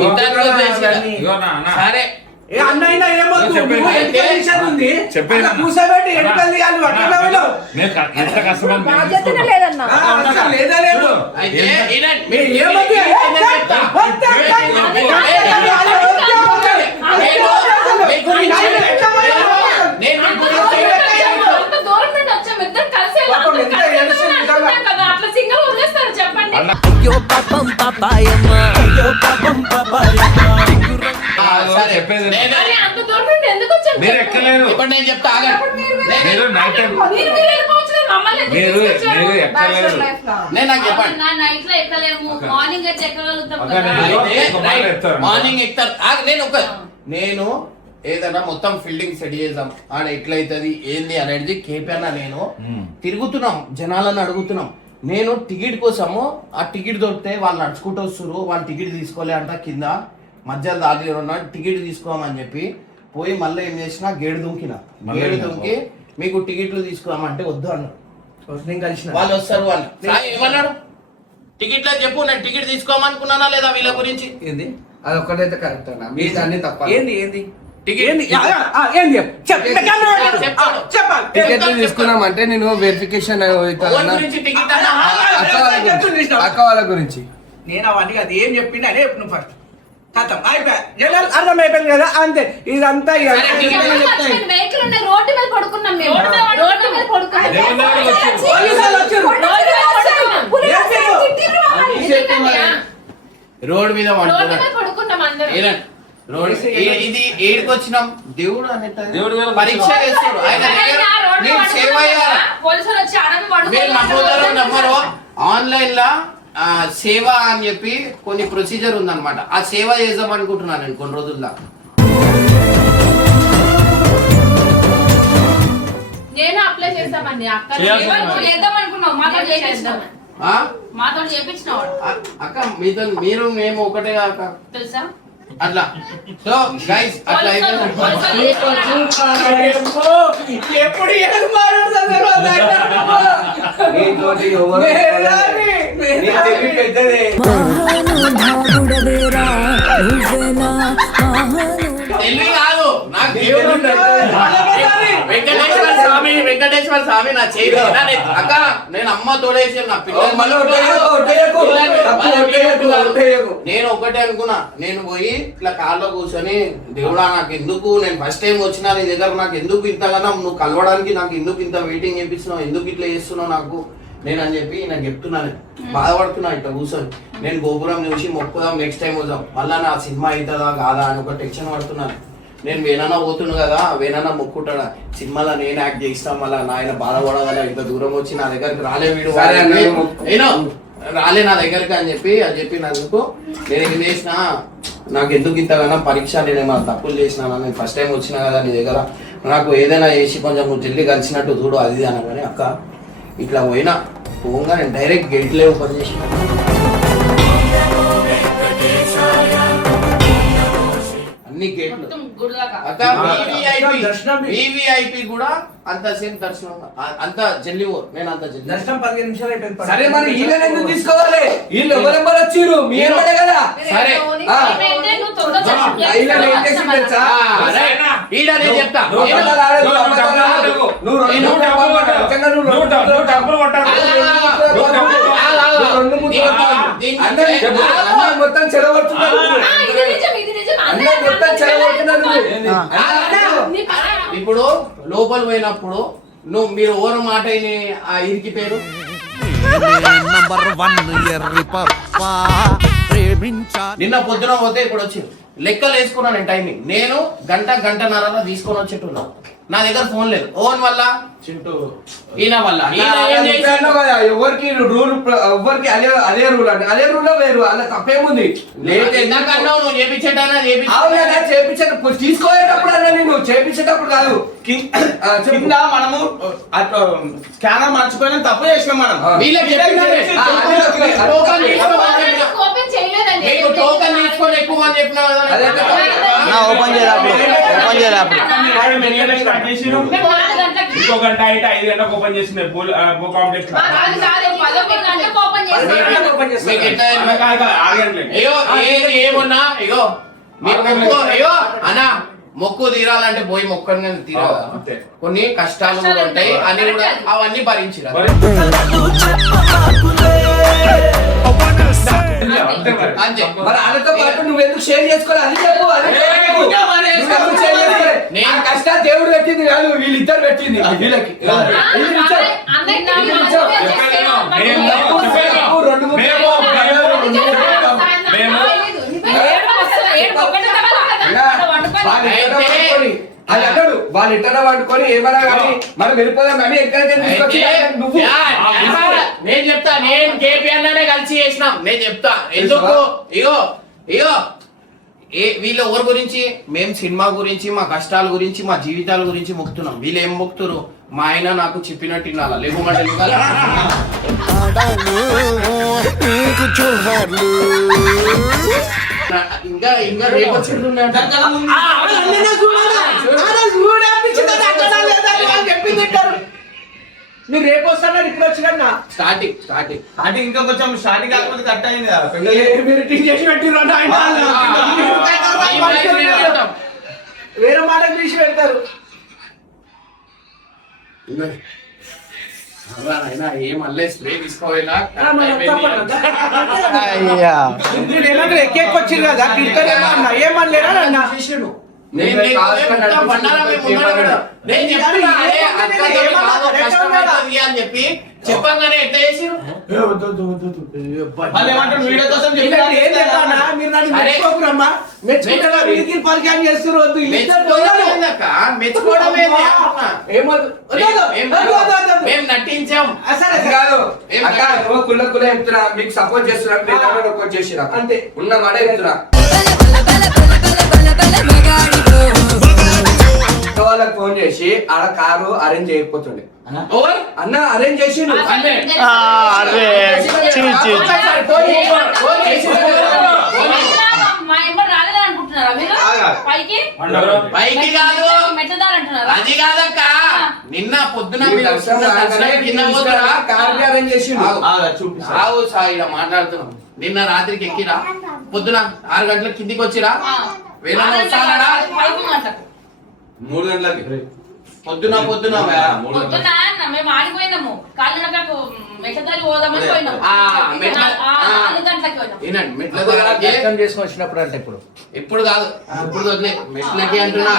ఇద్దరు వదిలేసిరా. ఇగో నా అన్న సరే ఏ అన్న అయినా ఏమవుతుంది? చెప్పేది నువ్వు ఎన్నికల విషయం ఉంది. చెప్పేది అట్లా కూర్చోబెట్టి ఎన్నికలు తీయాలి. నువ్వు అట్లా వెళ్ళవు. నేను ఎంత కష్టపడి బాధ్యతనే లేదన్నా. ఆ, అసలు లేదా లేదు. అయితే ఈయన మీరు ఏమవుతుంది? ఏ, చెప్తా. వద్దు, వద్దు, వద్దు. నేను మీ గురించి నేను మీ గురించి అంత దూరం నుండి వచ్చాం ఇద్దరు కలిసి పాపం ఎంత ఏడుస్తుంది నిజంగా. కదా అట్లా సింగల్ వదిలేస్తారు చెప్పండి. అయ్యో పాపం పాపాయమ్మ అయ్యో పాపం సరే చెప్పేది నేను మరి అంత దూరం నుండి ఎందుకు వచ్చాం మీరు ఎక్కలేరు. ఇప్పుడు నేను చెప్తా ఆగండి. మీరు నైట్ టైం మీరు వెళ్ళిపోవచ్చు కదా, మమ్మల్ని ఎందుకు మీరు తీసుకొచ్చారు? మీరు ఎక్కలేరు. నేను నాకు చెప్పండి. నా నైట్ లో ఎక్కలేము, మార్నింగ్ అయితే ఎక్కగలుగుతాం అక్క, కదా. నేను- ఒక మాట చెప్తాను. మార్నింగ్ ఎక్కుతారు నేను ఏదైనా మొత్తం ఫీల్డింగ్ సెట్ చేద్దాం ఆడ ఎట్లయితది ఏంది అనేది కేపీనా నేను తిరుగుతున్నాం జనాలను అడుగుతున్నాం. నేను టికెట్ కోసము ఆ టికెట్ దొరికితే వాళ్ళు నడుచుకుంటూ వస్తారు వాళ్ళు టికెట్ తీసుకోలే అంట కింద మధ్యలో దారిలో ఉన్న టికెట్ తీసుకోమని చెప్పి పోయి మళ్ళీ ఏం చేసిన గేడు దుంకి మీకు టికెట్లు తీసుకోమంటే వద్దు అన్నారు. నేను కలిసిన వాళ్ళు వస్తారు వాళ్ళు ఏమన్నాడు టికెట్లో చెప్పు నేను టికెట్ తీసుకోమనుకున్నానా లేదా వీళ్ళ గురించి ఏంది అది ఒక్కటైతే కరెక్ట్ అన్న మీ అన్ని తప్ప ఏంది టికెట్ ఏంది చెప్పు. చెప్తాడు. చెప్పాలి. టికెట్లు తీసుకున్నామంటే నేను వెరిఫికేషన్ ఎవరి గురించి టికెట్ అన్నా? అక్క వాళ్ళ గురించి నేను అవన్నీ అది ఏం చెప్పింది అదే చెప్పు నువ్వు ఫస్ట్. ఖతం అయిపోయా. జనాలు అర్థం అయిపోయింది కదా అంతే. ఇదంతా ఇక సరే, టికెట్ వెహికల్ ఉన్నాయి, రోడ్డు మీద పడుకున్నాం మేము. రోడ్డు మీద పడుకున్నాం. దేవుని దగ్గరకు వచ్చారు. పోలీసులు వచ్చారు. రోడ్డు మీద పడుకున్నాం. రోడ్ మీద రోడ్డు పడుకున్నాడు. మీద పడుకున్నాం అందరం. ఏనండి? రోడ్ ఇది ఏడికి వచ్చినాం దేవుడు అనేది దేవుడి మీద పరీక్ష చేస్తాడు ఆయన దగ్గర మీరు సేవ చేయాలి. పోలీసులు వచ్చి అడగ మీరు నమ్మోదరో నమ్మరో ఆన్లైన్ లా సేవ అని చెప్పి కొన్ని ప్రొసీజర్ ఉందన్నమాట. ఆ సేవ చేద్దాం అనుకుంటున్నాను నేను కొన్ని రోజుల్లో. నేను అప్లై చేస్తామండి అక్క చేద్దాం అనుకున్నావు మాతో చేపించినాం మాతో చేపించినావు అక్క మీతో మీరు మేము ఒకటే అక్క తెలుసా అట్లా. సో గైస్ అట్లా అయితే ఎప్పుడు ఏం మాట్లాడుతున్నారు నీతోటి ఎవరు పెద్దదే మహానుభావుడవేరా నువ్వేనా మహాను తెలివి కాదు నాకు దేవుడు ఉన్నాడు. వెంకటేశ్వర స్వామి నా చేయి అక్క నేను అమ్మ తోడేసి నా నేను ఒకటే అనుకున్నా, నేను పోయి ఇట్లా కార్లో కూర్చొని దేవుడా నాకు ఎందుకు, నేను ఫస్ట్ టైం వచ్చినా నీ దగ్గర, నాకు ఎందుకు ఇంతగానో నువ్వు కలవడానికి నాకు ఎందుకు ఇంత వెయిటింగ్ చేపిస్తున్నావు, ఎందుకు ఇట్లా చేస్తున్నావు నాకు నేను అని చెప్పి నాకు చెప్తున్నాను. బాధపడుతున్నా ఇట్లా కూర్చొని. నేను గోపురం చూసి మొక్కుదాం, నెక్స్ట్ టైం వద్దాం, మళ్ళా నా సినిమా అవుతుందా కాదా అని ఒక టెన్షన్ పడుతున్నాను. నేను వేనన్నా పోతున్నా కదా, వేనన్నా మొక్కుంటాడా సినిమాలో నేను యాక్ట్ చేస్తాం, మళ్ళీ నాయన బాధపడగల ఇంత దూరం వచ్చి నా దగ్గరికి రాలే వీడు రాలే నా దగ్గరికి అని చెప్పినందుకు నేను ఏం చేసిన, నాకు ఎందుకు ఇంతగానో పరీక్ష, నేను ఏమైనా తప్పులు చేసినా, నేను ఫస్ట్ టైం వచ్చినా కదా నీ దగ్గర, నాకు ఏదైనా చేసి కొంచెం నువ్వు జల్లి కలిసినట్టు చూడు అది అనగానే అక్క ఇట్లా పోగా నేను డైరెక్ట్ గేట్లే ఓపెన్ చేసిన. అన్ని గేట్లు అక్క వివిఐపి కూడా అంత సేమ్ దర్శనం, అంత జల్లి నేను అంత జల్లి దర్శనం 15 నిమిషాలు అయిపోయింది. సరే మరి వీళ్ళని ఎందుకు తీసుకోవాలి? వీళ్ళు ఎవరెవరు వచ్చిర్రు? మీ ఏమనే కదా. సరే చెప్తా మొత్తం చెడగొడుతున్నారు. ఇప్పుడు లోపల పోయినప్పుడు మీరు ఓవర్ మాట ఇరికి పేరు నిన్న పొద్దున పోతే ఇప్పుడు వచ్చి లెక్కలు వేసుకున్నాను నేను టైమింగ్. నేను గంటన్నర తీసుకొని వచ్చేట్టున్నా. నా దగ్గర ఫోన్ లేదు. ఓన్ వల్ల ఈయన వల్ల ఎవరికి రూల్, ఎవరికి అదే రూల్ అండి. అదే రూల్ వేరు, అలా తప్పేముంది. నువ్వు చేపించేటన్నా చేపించేటప్పుడు తీసుకోయేటప్పుడు అన్నా, నేను చేపించేటప్పుడు కాదు. కింద మనము స్కానర్ మర్చిపోయినా తప్పు చేసినాం మనం. టోకన్ తీసుకొని ఎక్కువ అని చెప్పినా ఇంకో గంట అయితే 5 గంటలకు ఓపెన్ చేసింది కాంప్లెక్స్. ఏమున్నా ఇగో మొక్కు, అయ్యో అన్నా మొక్కు తీరాలంటే పోయి మొక్కని తీరాలి. కొన్ని కష్టాలు కూడా ఉంటాయి అని కూడా అవన్నీ భరించిరా. అంతే. మరి వాళ్ళతో పాటు నువ్వు ఎందుకు షేర్ చేసుకోవాలి? అది చెప్పు. నేను కష్టం దేవుడు పెట్టింది కాదు, వీళ్ళిద్దరు పెట్టింది వీళ్ళకి. అది అన్నాడు, వాళ్ళు ఇట్లా పట్టుకొని ఏమన్నా కానీ మనం వెళ్ళిపోదాం కానీ నేను చెప్తా, నేను కేపీఆర్నే కలిసి చేసినాం. నేను చెప్తా ఎందుకు. ఇగో వీళ్ళ ఎవరి గురించి, మేము సినిమా గురించి, మా కష్టాల గురించి, మా జీవితాల గురించి మొక్కుతున్నాం. వీళ్ళు ఏం మొక్కుతురు? మా ఆయన నాకు చెప్పినట్టు వినాలా, లేకపోతే ఇంకా రేపు మీరు రేపు వస్తారా ఇప్పుడు వచ్చినా? స్టార్టింగ్ ఇంకా కొంచెం స్టార్టింగ్ కాకపోతే కట్ అయింది కదా. మీరు టీచ్ చేసి పెట్టిర్రు వేరే మాట తీసి పెడతారు. ఏం మళ్ళీ స్ప్రే తీసుకోవాలా ఎక్కొచ్చిర్రు కదా, ఏమనలేరా అన్న? అని చెప్పి చెప్పంగానే ఎట్లా చేసిరు? వీడియో కోసం మేము నటించాం. కుల్ల కుల్ల చెప్తున్నా, మీకు సపోర్ట్ చేస్తున్నా, చేసిరా అంతే ఉన్న మాట చెప్తున్నా. వాళ్ళకి ఫోన్ చేసి ఆడ కారు అరేంజ్ చేయకపోతుండే అన్న, అరేంజ్ చేసిండు. పైకి కాదు, అది కాదక్క. నిన్న పొద్దున కారు అరేంజ్ చేసిండు. మాట్లాడుతున్నాం. నిన్న రాత్రికి ఎక్కిరా, పొద్దున 6 గంటలకు కిందికి వచ్చిరా. 3 గంటలకి పొద్దున పొద్దున అన్న మేము ఆడిపోయినాము కాళ్ళకు మెట్టదారి పోదామని పోయినాం ఆ, మెట్ల- 4 గంటలకి పోయినాం. వినండి మెట్ల దగ్గరకి దర్శనం చేసుకొని వచ్చినప్పుడు అంటే ఇప్పుడు ఇప్పుడు కాదు ఇప్పుడు వదిలే మెట్లకి అంటున్నా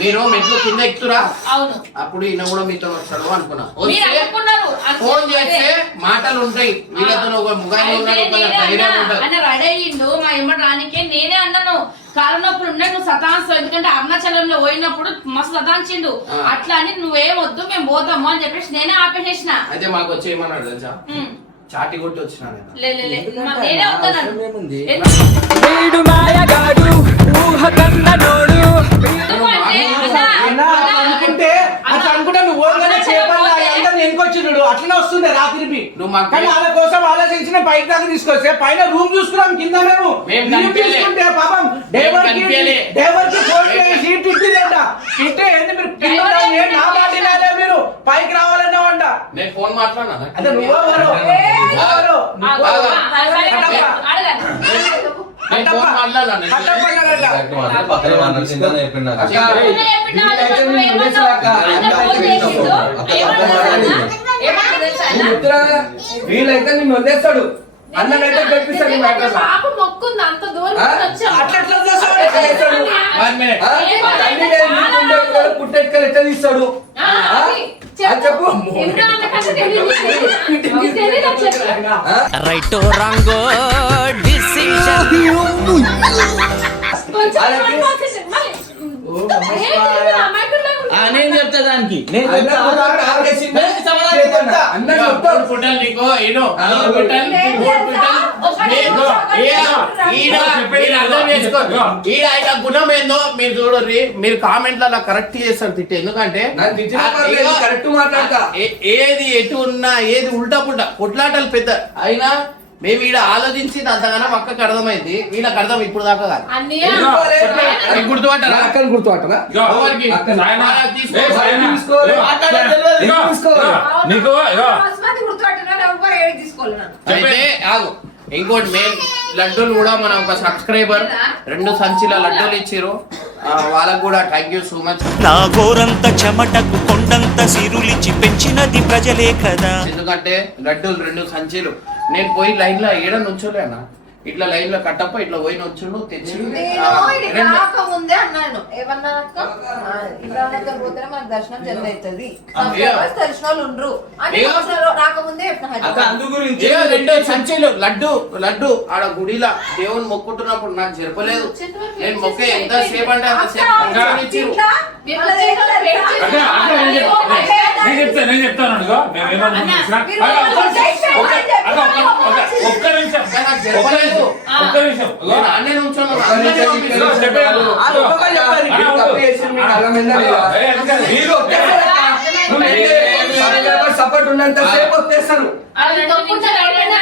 మీరు మెట్లు కింద ఎక్కుతురా అవును అప్పుడు ఈయన కూడా మీతో వస్తాడు అనుకున్నా మీరు వస్తే అనుకున్నారు ఫోన్ చేస్తే మాటలు ఉంటాయి వీళ్ళతో ఒక ముగాయి ఉన్నాడు ఒక ధైర్యం ఉంటుంది ఆయన రెడీ అయ్యిండు మా ఎమ్మటి రానికే నేనే అన్నాను కాలు నొప్పులు ఉన్నాయి నువ్వు సతాంస్తావు ఎందుకంటే అరుణాచలంలో పోయినప్పుడు మస్తు సతాంచిండు అట్లా అని నువ్వేం వద్దు మేము పోతాము అని చెప్పేసి నేనే ఆపేసేసిన అయితే మాకు వచ్చి ఏమన్నాడు తెలుసా చాటి కొట్టి వచ్చినా నేను. లే, లే, లే. నేనే వద్దన్నాను వీడు మాయగాడు ఊహ కన్ననోడు అన్నా, అనుకుంటే అట్లా అనుకుంటే నువ్వు ఓన్గానే చేపల్లా అందరిని ఎన్కొచ్చినాడు అట్లనే వస్తుండే రాత్రికి నువ్వు మాకు కానీ వాళ్ళ కోసం ఆలోచించిన పైకి దాకా తీసుకొస్తే పైన రూమ్ చూసుకున్నాం కింద మేము మేము రూమ్ కనిపించలే. చూసుకుంటే పాపం మేము కనిపించలే. డేవర్కి ఫోన్ చేసి తిట్టిందంట తింటే ఏంది మీరు కింద ఉండాలి, ఏం నా మాట వినాలే మీరు పైకి రావాలన్నావంట నేను ఫోన్ మాట్లాడినా అదే నువ్వెవరు? నువ్వెవరు? నేను ఫోన్ మాట్లాడినా కట్టప్ప అన్నాడట. పక్కన వాళ్ళు చింతనే చెప్పిండు నాకు. వీళ్ళైతే నిన్ను వదిలేస్తాడు అన్ననైతే గెలిపిస్తాడు ఈ మ్యాటర్ లో. పాప మొక్కుంది అంత దూరం ఆ? వచ్చాం. అట్లా ఎట్లా చేస్తాడు? ఎట్లా చేస్తాడు? ఆ? తల్లి లేని నీకుండే వాడు పుట్టెట్టుకొని ఎట్లా తీస్తాడు ఆ, అది అది చెప్పు ఇమ్రాన్ కంటే తెలియదు. తెలియదు అని చెప్పు. ఆ? రైట్ రాంగో డిసిషన్ కొంచెం అలాగే. conversation. మళ్ళీ. ఏంటి ఇది అమాయకుల్లాగా ఉంది. నేను చెప్తా దానికి అన్న కూడా ఆగేసింది. చేతున్నా. అన్న చెప్తాడు. పుట్టలు నీకో ఏనో లేదు, ఒక ఈడ ఆయన గుణం ఏందో మీరు చూడండి మీరు కామెంట్లలో కరెక్ట్ చేస్తారు తిట్టి ఎందుకంటే నన్ను తిట్టినా పర్లేదు, కరెక్ట్ మాట్లాడతా. ఏది ఎటు ఉన్నా ఏది ఉల్టా పుల్టా కొట్లాటలు పెద్ద అయినా మేము ఈడ ఆలోచించింది అంతగానో అక్కకి అర్థమైంది వీళ్ళకి అర్థం ఇప్పుడు దాకా కాదు అన్నయ్య. అది గుర్తుపట్టారా అక్కని గుర్తుపట్టరా ఎవరికి? అక్కని. తీసుకో. తీసుకోవాలి. తీసుకోవాలి. నీకు ఇగో అయితే ఆగు ఇంకోటి మెయిన్ లడ్డూలు కూడా మనం ఒక సబ్స్క్రైబర్ 2 సంచుల లడ్డూలు ఇచ్చారు వాళ్ళకు కూడా థ్యాంక్ యూ సో మచ్ నా గోరంత చెమటకు కొండంత సిరులిచి పెంచినది ప్రజలే కదా ఎందుకంటే లడ్డూలు 2 సంచులు నేను పోయి లైన్ లో ఏడ నుంచోలే అన్న ఇట్లా లైన్ లో కట్టప్ప ఇట్లా పోయి నుంచుండు తెచ్చి ముందే అన్నాను ఏమన్నా ఇమ్రాన్ దగ్గర పోతే మనకు దర్శనం జరుగుతుంది తెలిసిన వాళ్ళు ఉండరు అని రాకముందే అందు గురించి ఏ 2 సంచులు లడ్డు ఆడ గుడిలా దేవుని మొక్కుంటున్నప్పుడు నాకు జరపలేదు నేను మొక్క ఎంత సేపు అంటే అంత సేపు ఇచ్చిరు నేను చెప్తాను ఇగో మేము ఏమనుకుంటున్నా ఒక్క నిమిషం నాకు జరపలేదు ఒక్క నిమిషం ఇగో అన్నీ నుంచోను తప్పు చేసింది మీకు అర్థమైందా లేదా? మీరు ఒకేసారి సపోర్ట్ ఉన్నంత సేపు వచ్చేస్తారు అది తప్పు ఉంటే రైట్ అయినా.